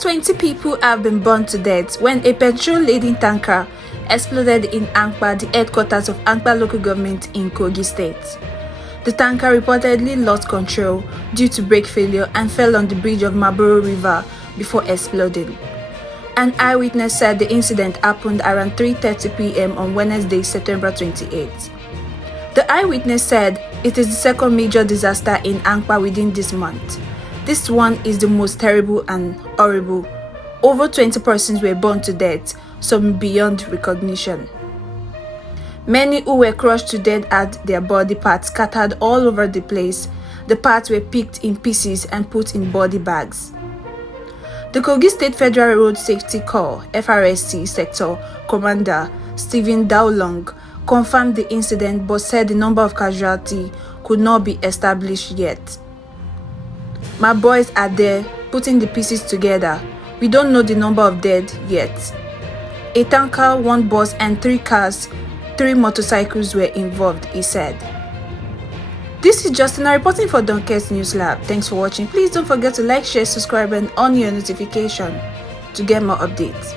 20 people have been burned to death when a petrol-laden tanker exploded in Ankpa, the headquarters of Ankpa Local Government in Kogi State. The tanker reportedly lost control due to brake failure and fell on the bridge of Maboro River before exploding. An eyewitness said the incident happened around 3:30 p.m. on Wednesday, September 28. The eyewitness said it is the second major disaster in Ankpa within this month. This one is the most terrible and horrible. Over 20 persons were burned to death, some beyond recognition. Many who were crushed to death had their body parts scattered all over the place. The parts were picked in pieces and put in body bags. The Kogi State Federal Road Safety Corps (FRSC) Sector Commander Stephen Dawulung confirmed the incident but said the number of casualties could not be established yet. "My boys are there putting the pieces together. We don't know the number of dead yet. A tanker, one bus and 3 cars, 3 motorcycles were involved," he said. This is Justina reporting for Donkest News Lab. Thanks for watching. Please don't forget to like, share, subscribe and on your notification to get more updates.